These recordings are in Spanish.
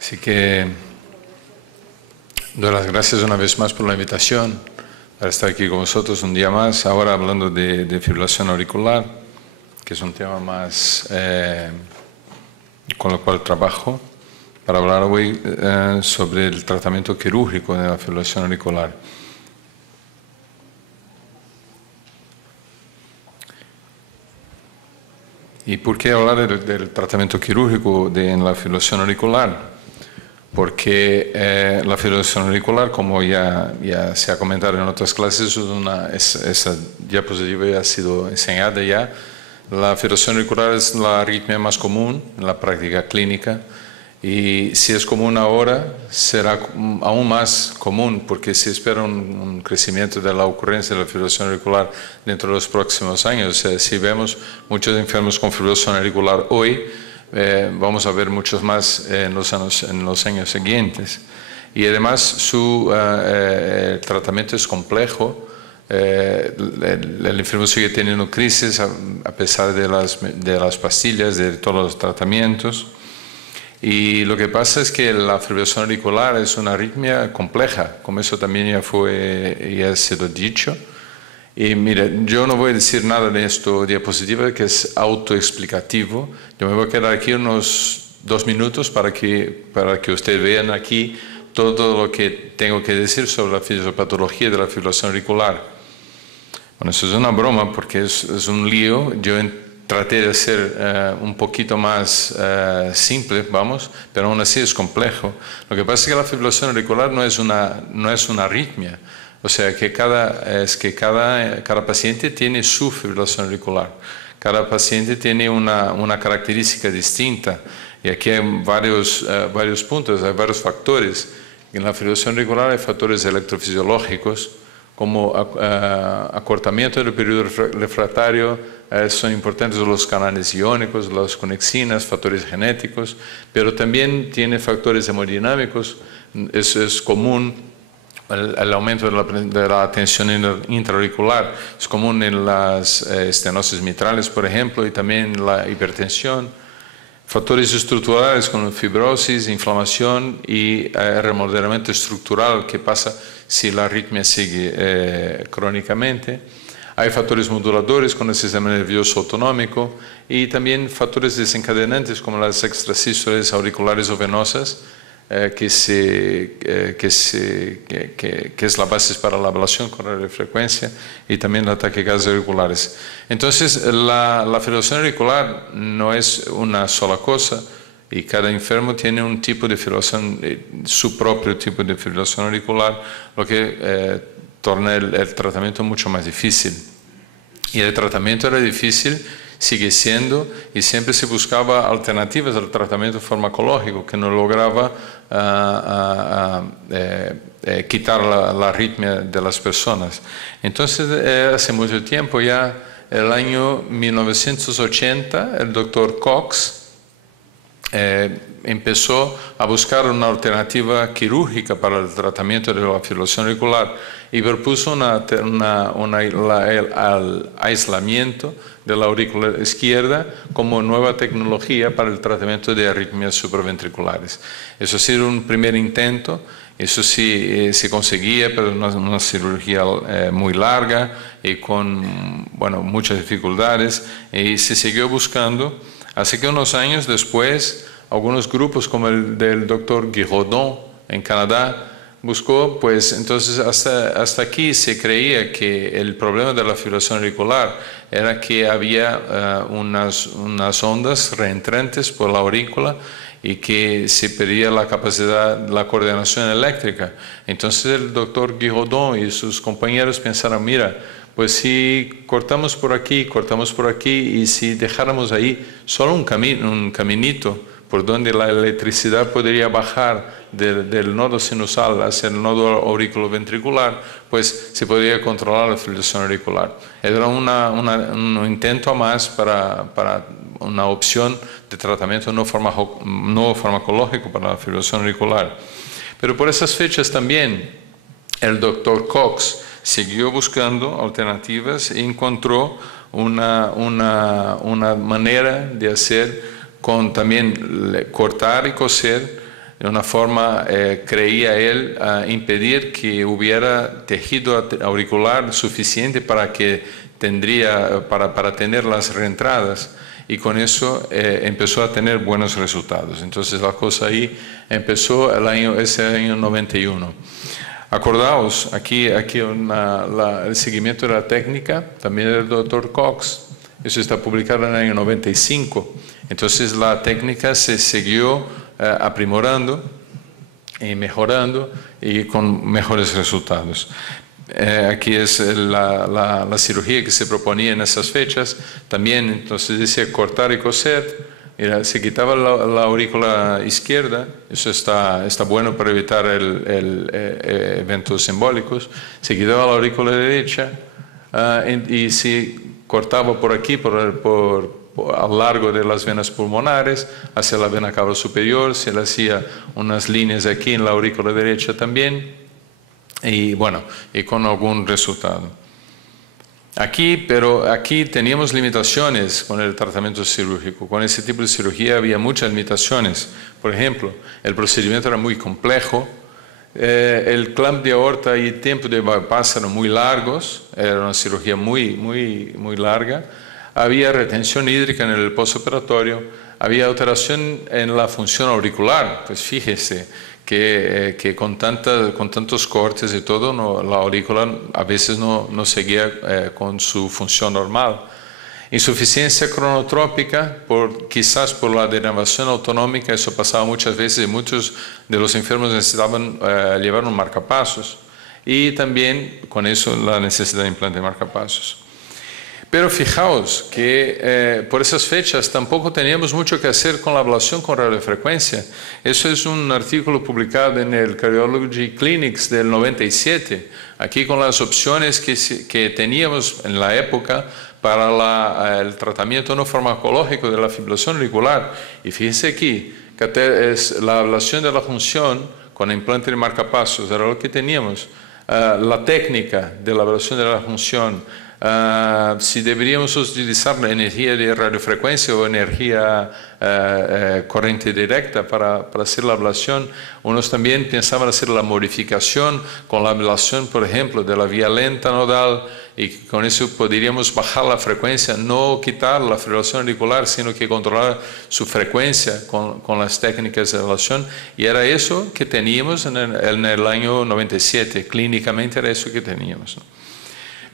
Así que doy las gracias una vez más por la invitación para estar aquí con vosotros un día más, ahora hablando de fibrilación auricular, que es un tema más con el cual trabajo, para hablar hoy sobre el tratamiento quirúrgico de la fibrilación auricular. ¿Y por qué hablar del tratamiento quirúrgico en la fibrilación auricular? Porque la fibrilación auricular, como ya se ha comentado en otras clases, esa diapositiva ya ha sido enseñada ya. La fibrilación auricular es la arritmia más común en la práctica clínica, y si es común ahora, será aún más común, porque se espera un crecimiento de la ocurrencia de la fibrilación auricular dentro de los próximos años. O sea, si vemos muchos enfermos con fibrilación auricular hoy, vamos a ver muchos más en los años siguientes. Y además su tratamiento es complejo. El enfermo sigue teniendo crisis a pesar de las pastillas, de todos los tratamientos. Y lo que pasa es que la fibrilación auricular es una arritmia compleja, como eso también ya ha sido dicho. Y mire, yo no voy a decir nada de esto diapositiva, que es autoexplicativo. Yo me voy a quedar aquí unos 2 minutos para que ustedes vean aquí todo lo que tengo que decir sobre la fisiopatología de la fibrilación auricular. Bueno, eso es una broma porque es un lío. Yo traté de ser un poquito más simple, vamos, pero aún así es complejo. Lo que pasa es que la fibrilación auricular no es una arritmia. O sea, que cada paciente tiene su fibrilación auricular. Cada paciente tiene una característica distinta. Y aquí hay varios puntos, hay varios factores. En la fibrilación auricular hay factores electrofisiológicos, como acortamiento del periodo refractario, son importantes los canales iónicos, las conexinas, factores genéticos, pero también tiene factores hemodinámicos. Eso es común, el aumento de la tensión intraauricular, es común en las estenosis mitrales, por ejemplo, y también la hipertensión. Factores estructurales como fibrosis, inflamación y remodelamiento estructural que pasa si la arritmia sigue crónicamente. Hay factores moduladores con el sistema nervioso autonómico y también factores desencadenantes como las extrasístoles auriculares o venosas, que es la base para la ablación con radiofrecuencia, y también las taquicardias auriculares. Entonces, la fibrilación auricular no es una sola cosa, y cada enfermo tiene un tipo de fibrilación, su propio tipo de fibrilación auricular, lo que torna el tratamiento mucho más difícil. Y el tratamiento era difícil, sigue siendo, y siempre se buscaba alternativas al tratamiento farmacológico que no lograba quitar la arritmia de las personas. Entonces, hace mucho tiempo ya, el año 1980, el doctor Cox empezó a buscar una alternativa quirúrgica para el tratamiento de la fibrilación auricular y propuso el aislamiento de la aurícula izquierda como nueva tecnología para el tratamiento de arritmias supraventriculares. Eso ha sido un primer intento, eso sí se conseguía, pero una cirugía muy larga y con muchas dificultades, y se siguió buscando. Así que unos años después, algunos grupos como el del doctor Guiraudon en Canadá buscó, pues entonces hasta aquí se creía que el problema de la fibrilación auricular era que había unas ondas reentrantes por la aurícula y que se perdía la capacidad, la coordinación eléctrica. Entonces el doctor Guiraudon y sus compañeros pensaron, mira, pues si cortamos por aquí, y si dejáramos ahí solo un caminito por donde la electricidad podría bajar del nodo sinusal hacia el nodo auriculoventricular, pues se podría controlar la fibrilación auricular. Era un intento más para una opción de tratamiento no farmacológico para la fibrilación auricular. Pero por esas fechas también el doctor Cox siguió buscando alternativas e encontró una manera de hacer con también cortar y coser de una forma, creía él, impedir que hubiera tejido auricular suficiente para que para tener las reentradas, y con eso empezó a tener buenos resultados. Entonces la cosa ahí empezó ese año 91. Acordaos, aquí el seguimiento de la técnica, también del Dr. Cox, eso está publicado en el año 95. Entonces la técnica se siguió aprimorando y mejorando y con mejores resultados. Aquí es la cirugía que se proponía en esas fechas. También entonces decía cortar y coser. Se quitaba la aurícula izquierda. Eso está bueno para evitar eventos embólicos. Se quitaba la aurícula derecha y se cortaba por aquí, a lo largo de las venas pulmonares, hacia la vena cava superior. Se le hacía unas líneas aquí en la aurícula derecha también. Y bueno, y con algún resultado. Pero aquí teníamos limitaciones con el tratamiento cirúrgico. Con ese tipo de cirugía había muchas limitaciones. Por ejemplo, el procedimiento era muy complejo, el clamp de aorta y el tiempo de bypass eran muy largos, era una cirugía muy larga. Había retención hídrica en el postoperatorio, había alteración en la función auricular. Pues fíjese que con tantos cortes y todo, la aurícula a veces no seguía con su función normal. Insuficiencia cronotrópica, quizás por la denervación autonómica. Eso pasaba muchas veces y muchos de los enfermos necesitaban llevar un marcapasos. Y también con eso la necesidad de implante de marcapasos. Pero fijaos que por esas fechas tampoco teníamos mucho que hacer con la ablación con radiofrecuencia. Eso es un artículo publicado en el Cardiology Clinics del 97, aquí con las opciones que teníamos en la época para el tratamiento no farmacológico de la fibrilación auricular. Y fíjense aquí, que es la ablación de la función con implante de marcapasos, era lo que teníamos. La técnica de la ablación de la función, si deberíamos utilizar la energía de radiofrecuencia o energía corriente directa para hacer la ablación. Unos también pensaban hacer la modificación con la ablación, por ejemplo, de la vía lenta nodal, y con eso podríamos bajar la frecuencia, no quitar la fibrilación auricular, sino que controlar su frecuencia con las técnicas de ablación. Y era eso que teníamos en el año 97, clínicamente era eso que teníamos, ¿no?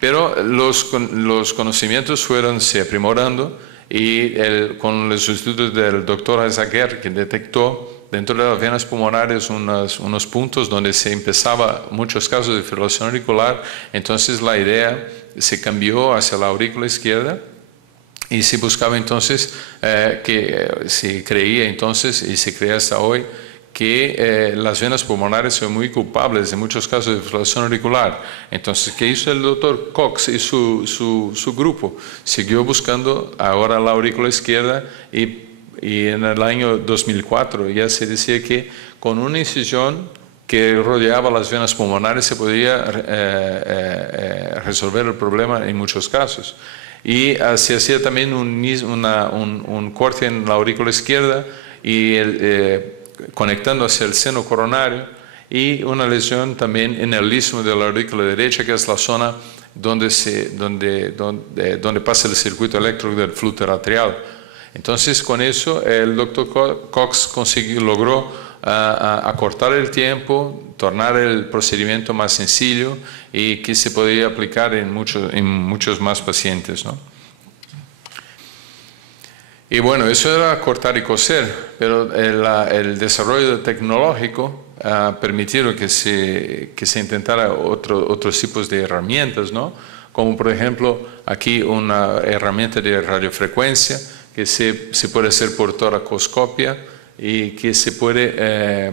Pero los conocimientos se aprimorando, y con los estudios del doctor Azaguer, que detectó dentro de las venas pulmonares unos puntos donde se empezaba muchos casos de fibrilación auricular. Entonces la idea se cambió hacia la aurícula izquierda y se buscaba entonces, se creía entonces, y se cree hasta hoy, que las venas pulmonares son muy culpables en muchos casos de fibrilación auricular. Entonces, ¿qué hizo el doctor Cox y su grupo? Siguió buscando ahora la aurícula izquierda, y en el año 2004 ya se decía que con una incisión que rodeaba las venas pulmonares se podía resolver el problema en muchos casos. Y se hacía también un corte en la aurícula izquierda y conectando hacia el seno coronario, y una lesión también en el istmo de la aurícula derecha, que es la zona donde pasa el circuito eléctrico del flúter atrial. Entonces, con eso el doctor Cox logró acortar el tiempo, tornar el procedimiento más sencillo, y que se podía aplicar en muchos más pacientes, ¿no? Y bueno, eso era cortar y coser, pero el desarrollo tecnológico ha permitido que se intentara otros tipos de herramientas, ¿no? Como por ejemplo aquí una herramienta de radiofrecuencia que se puede hacer por toracoscopia y que se puede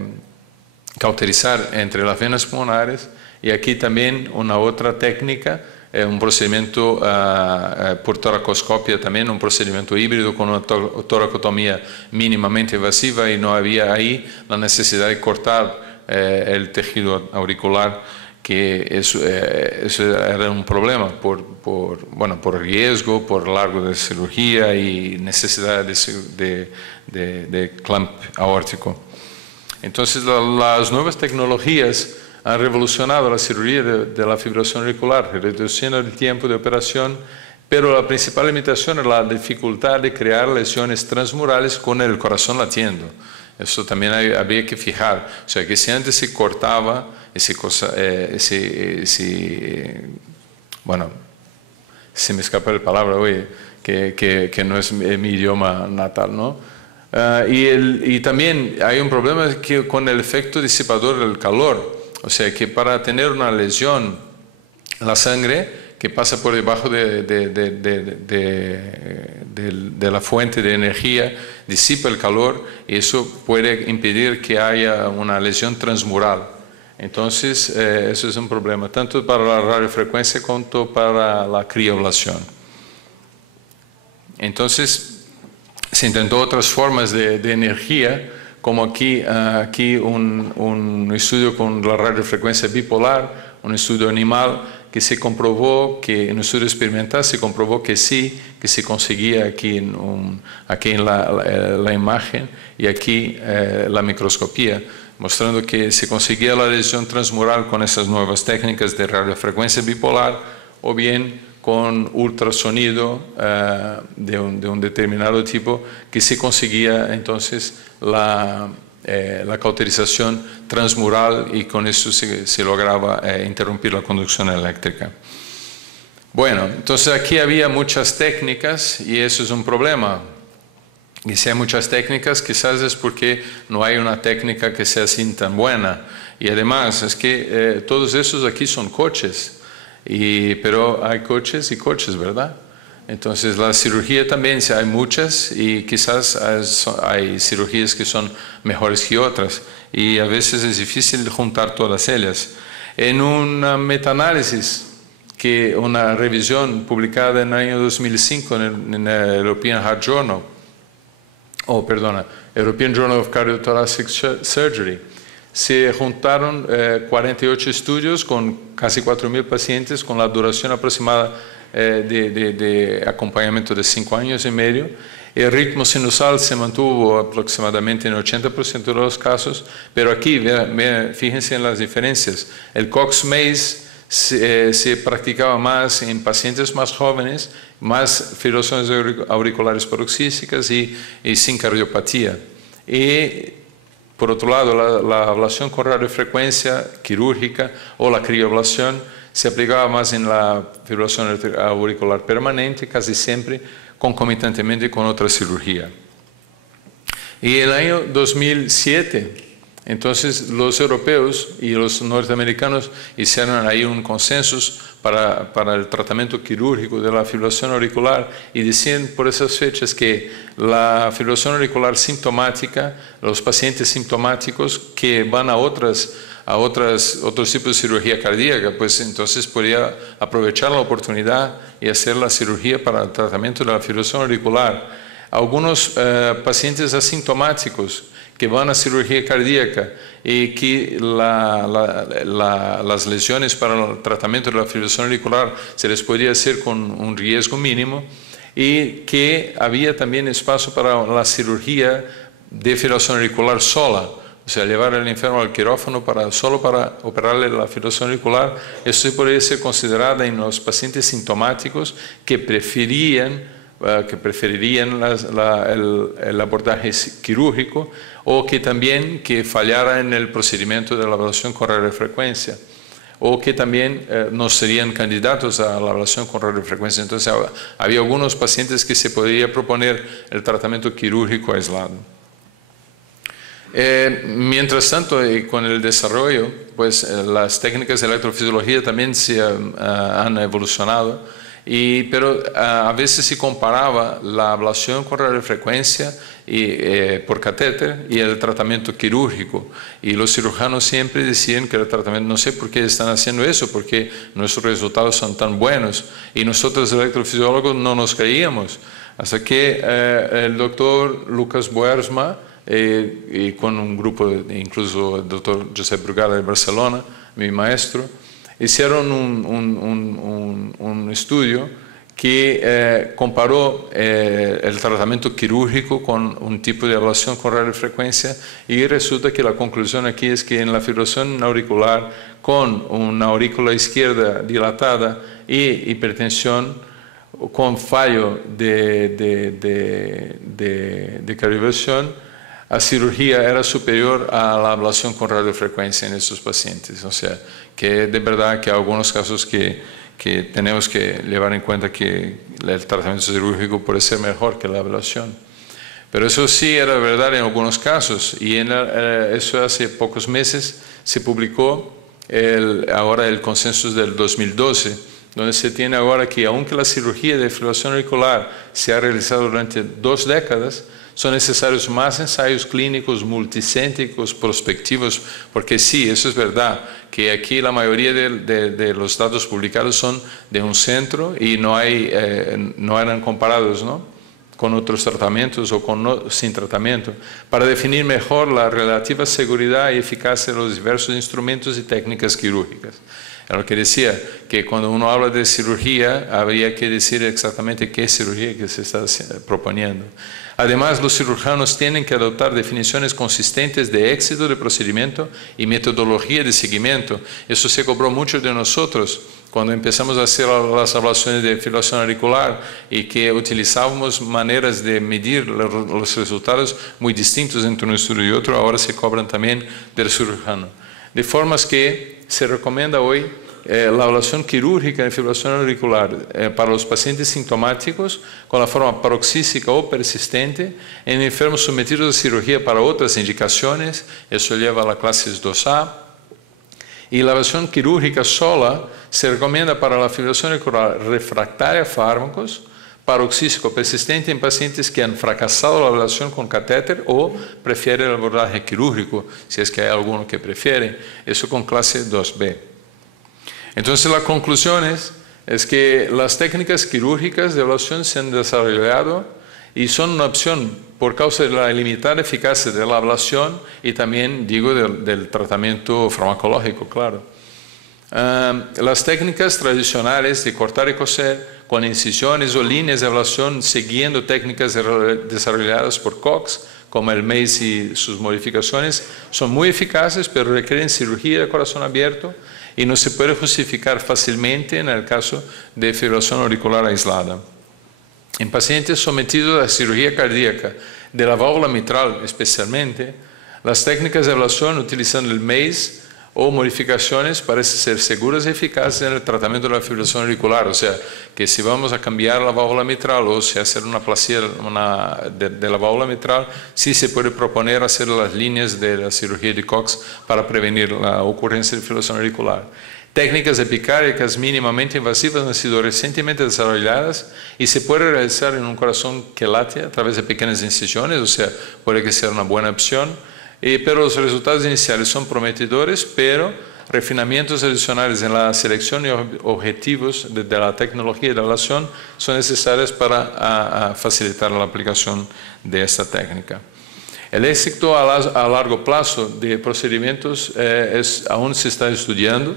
cauterizar entre las venas pulmonares, y aquí también una otra técnica, un procedimiento por toracoscopia, también un procedimiento híbrido con una toracotomía mínimamente invasiva, y no había ahí la necesidad de cortar el tejido auricular, que eso era un problema por riesgo, por largo de cirugía y necesidad de clamp aórtico. Entonces las nuevas tecnologías han revolucionado la cirugía de la fibrilación auricular, reduciendo el tiempo de operación, pero la principal limitación es la dificultad de crear lesiones transmurales con el corazón latiendo. Eso también había que fijar. O sea, que si antes se cortaba bueno, se me escapa la palabra hoy, que no es mi idioma natal, ¿no? Y también hay un problema con el efecto disipador del calor. O sea, que para tener una lesión, la sangre que pasa por debajo de la fuente de energía disipa el calor y eso puede impedir que haya una lesión transmural. Entonces, eso es un problema, tanto para la radiofrecuencia como para la crioablación. Entonces, se intentó otras formas de energía, como aquí un estudio con la radiofrecuencia bipolar, un estudio animal que se comprobó, que en un estudio experimental se comprobó que sí, que se conseguía aquí en la imagen y aquí la microscopía, mostrando que se conseguía la lesión transmural con esas nuevas técnicas de radiofrecuencia bipolar o bien con ultrasonido de un determinado tipo, que se conseguía entonces la cauterización transmural y con eso se lograba interrumpir la conducción eléctrica. Bueno, entonces aquí había muchas técnicas y eso es un problema. Y si hay muchas técnicas, quizás es porque no hay una técnica que sea así tan buena. Y además es que todos esos aquí son coches, pero hay coches y coches, ¿verdad? Entonces la cirugía también, hay muchas y quizás hay cirugías que son mejores que otras y a veces es difícil juntar todas ellas. En un metaanálisis, una revisión publicada en el año 2005 en el European Heart Journal, European Journal of Cardiothoracic Surgery, se juntaron 48 estudios con casi 4.000 pacientes con la duración aproximada de acompañamiento de 5 años y medio. El ritmo sinusal se mantuvo aproximadamente en 80% de los casos, pero aquí, fíjense en las diferencias. El Cox-Maze se practicaba más en pacientes más jóvenes, más fibrilaciones auriculares paroxísticas y sin cardiopatía. Y por otro lado, la ablación con radiofrecuencia quirúrgica o la crioablación se aplicaba más en la fibrilación auricular permanente, casi siempre concomitantemente con otra cirugía. Y en el año 2007, entonces los europeos y los norteamericanos hicieron ahí un consenso para el tratamiento quirúrgico de la fibrilación auricular y decían por esas fechas que la fibrilación auricular sintomática, los pacientes sintomáticos que van a otros tipos de cirugía cardíaca, pues entonces podría aprovechar la oportunidad y hacer la cirugía para el tratamiento de la fibrilación auricular. Algunos pacientes asintomáticos que van a cirugía cardíaca y que las lesiones para el tratamiento de la fibrilación auricular se les podría hacer con un riesgo mínimo y que había también espacio para la cirugía de fibrilación auricular sola, o sea, llevar al enfermo al quirófano solo para operarle la fibrilación auricular. Eso podría ser considerado en los pacientes sintomáticos que preferirían el abordaje quirúrgico o que también fallara en el procedimiento de la ablación con radiofrecuencia o que también no serían candidatos a la ablación con radiofrecuencia. Entonces había algunos pacientes que se podría proponer el tratamiento quirúrgico aislado. Mientras tanto, con el desarrollo, pues las técnicas de electrofisiología también se han evolucionado. Pero a veces se comparaba la ablación con radiofrecuencia por catéter y el tratamiento quirúrgico. Y los cirujanos siempre decían que el tratamiento, no sé por qué están haciendo eso, porque nuestros resultados son tan buenos. Y nosotros, electrofisiólogos, no nos creíamos. Hasta que el doctor Lucas Boersma, y con un grupo, incluso el doctor Josep Brugada de Barcelona, mi maestro, hicieron un estudio que comparó el tratamiento quirúrgico con un tipo de ablación con radiofrecuencia y resulta que la conclusión aquí es que en la fibrilación auricular con una aurícula izquierda dilatada y hipertensión con fallo de cardioversión, la cirugía era superior a la ablación con radiofrecuencia en estos pacientes. O sea, que de verdad que hay algunos casos que tenemos que llevar en cuenta que el tratamiento cirúrgico puede ser mejor que la ablación. Pero eso sí era verdad en algunos casos, y eso hace pocos meses se publicó ahora el consenso del 2012, donde se tiene ahora que aunque la cirugía de fibrilación auricular se ha realizado durante 2 décadas, son necesarios más ensayos clínicos multicéntricos prospectivos, porque sí, eso es verdad, que aquí la mayoría de los datos publicados son de un centro y no eran comparados, ¿no?, con otros tratamientos o sin tratamiento, para definir mejor la relativa seguridad y eficacia de los diversos instrumentos y técnicas quirúrgicas. Es lo que decía, que cuando uno habla de cirugía, habría que decir exactamente qué cirugía que se está proponiendo. Además, los cirujanos tienen que adoptar definiciones consistentes de éxito de procedimiento y metodología de seguimiento. Eso se cobró mucho de nosotros cuando empezamos a hacer las ablaciones de fibrilación auricular y que utilizábamos maneras de medir los resultados muy distintos entre un estudio y otro. Ahora se cobran también del cirujano. De formas que se recomienda hoy la ablación quirúrgica en fibrilación auricular para los pacientes sintomáticos con la forma paroxística o persistente, en enfermos sometidos a cirugía para otras indicaciones, eso lleva a la clase 2A, y la ablación quirúrgica sola se recomienda para la fibrilación auricular refractaria a fármacos, paroxístico persistente en pacientes que han fracasado la ablación con catéter o prefieren el abordaje quirúrgico, si es que hay alguno que prefiere, eso con clase 2B. Entonces la conclusión es que las técnicas quirúrgicas de ablación se han desarrollado y son una opción por causa de la limitada eficacia de la ablación y también, digo, del tratamiento farmacológico, claro. Las técnicas tradicionales de cortar y coser con incisiones o líneas de ablación siguiendo técnicas desarrolladas por Cox, como el MACE y sus modificaciones, son muy eficaces, pero requieren cirugía de corazón abierto y no se puede justificar fácilmente en el caso de fibrilación auricular aislada. En pacientes sometidos a cirugía cardíaca de la válvula mitral especialmente, las técnicas de ablación utilizando el MACE o modificaciones parecen ser seguras y eficaces en el tratamiento de la fibrilación auricular. O sea, que si vamos a cambiar la válvula mitral o si hacer una aplasia de la válvula mitral, sí se puede proponer hacer las líneas de la cirugía de Cox para prevenir la ocurrencia de fibrilación auricular. Técnicas epicárdicas mínimamente invasivas han sido recientemente desarrolladas y se puede realizar en un corazón que late a través de pequeñas incisiones, o sea, puede que sea una buena opción. Pero los resultados iniciales son prometedores, pero refinamientos adicionales en la selección y objetivos de la tecnología de ablación son necesarios para facilitar la aplicación de esta técnica. El éxito a largo plazo de procedimientos aún se está estudiando,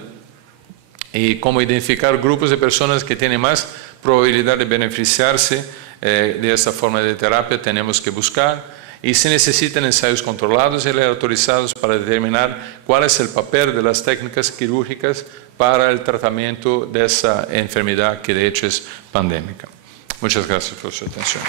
y cómo identificar grupos de personas que tienen más probabilidad de beneficiarse de esta forma de terapia tenemos que buscar. Y se necesitan ensayos controlados y autorizados para determinar cuál es el papel de las técnicas quirúrgicas para el tratamiento de esa enfermedad que de hecho es pandémica. Muchas gracias por su atención.